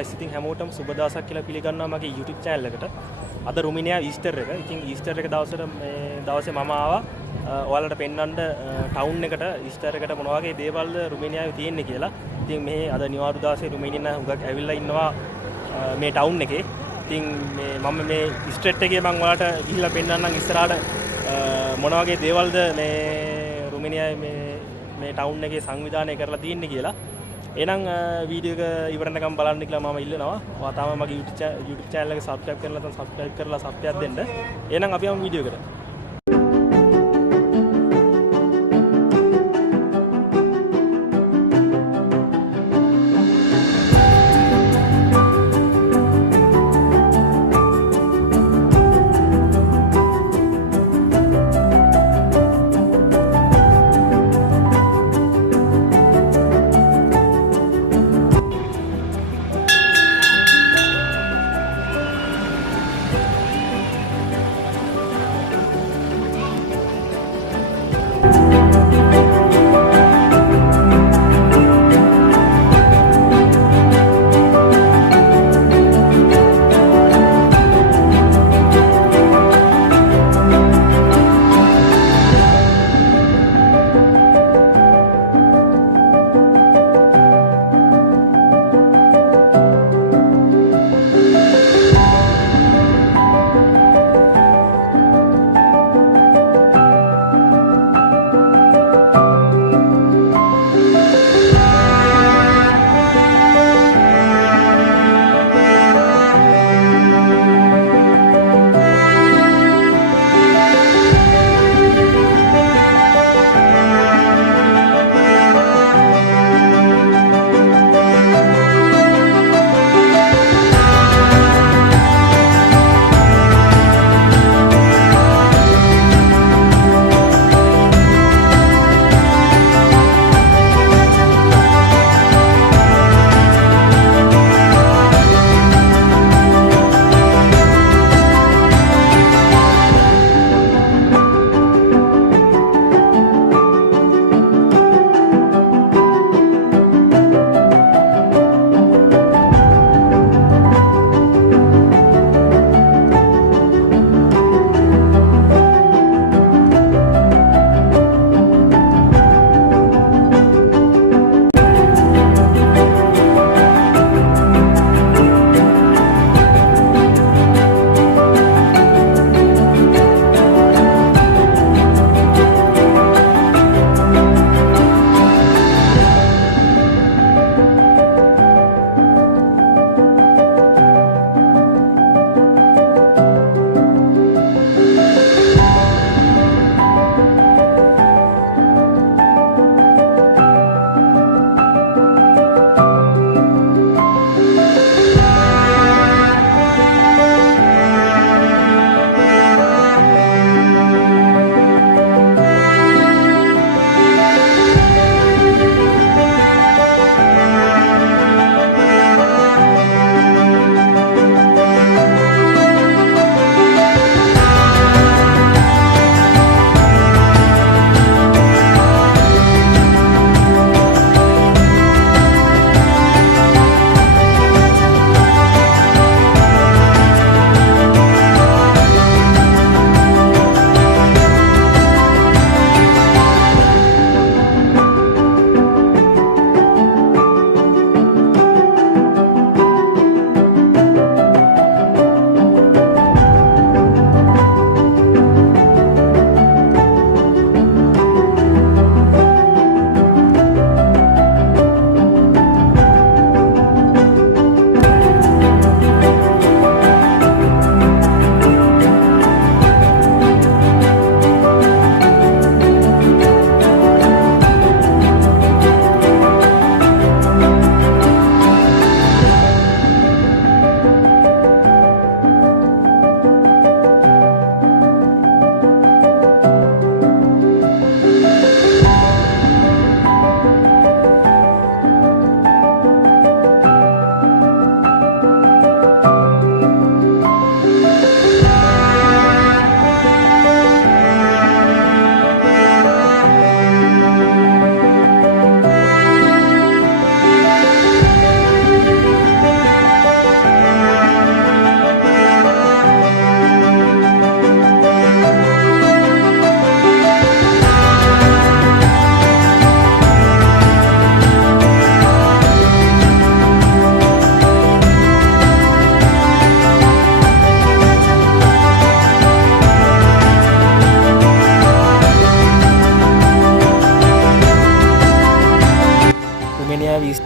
guys, ඉතින් හැමෝටම සුබ දවසක් කියලා පිළිගන්නවා මගේ YouTube channel එකට. අද රුමිනියා ඊස්ටර් එක. ඉතින් ඊස්ටර් එක දවසට මේ දවසේ මම ආවා ඔයාලට පෙන්වන්න ටවුන් එකට ඊස්ටර් එකට මොන වගේ දේවල්ද රුමිනියාවේ තියෙන්නේ කියලා. ඉතින් මේ අද නිවාඩු දවසේ රුමිනියන් හුඟක් ඇවිල්ලා ඉන්නවා මේ ටවුන් එකේ. ඉතින් මේ මම මේ ස්ට්‍රීට් එකේ මම ඔයාලට ගිහිල්ලා පෙන්වන්නම් ඉස්සරහට මොන වගේ දේවල්ද මේ රුමිනියාවේ මේ ටවුන් එකේ සංවිධානය කරලා තියෙන්නේ කියලා. එහෙනම් වීඩියෝ එක ඉවරනකම් බලන්න කියලා මම ඉල්ලනවා. ඔයා තාම මගේ YouTube channel එක subscribe කරලා නැත්නම් subscribe කරලා සබ් එකක් දෙන්න. එහෙනම් අපි යමු වීඩියෝ එකට.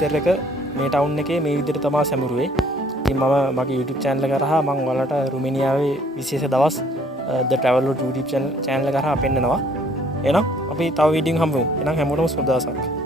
ඊස්ටර් එක මේ ටවුන් එකේ මේ විදිහට තමයි සැමරුවේ. ඉතින් මම මගේ YouTube channel එක කරහා මම ඔයාලට රුමේනියාවේ විශේෂ දවස් the travel route YouTube channel එක කරහා පෙන්නනවා. එහෙනම් අපි තව වීඩියෝ එකක් හම්බ වෙමු. එහෙනම් හැමෝටම සුබ දවසක්.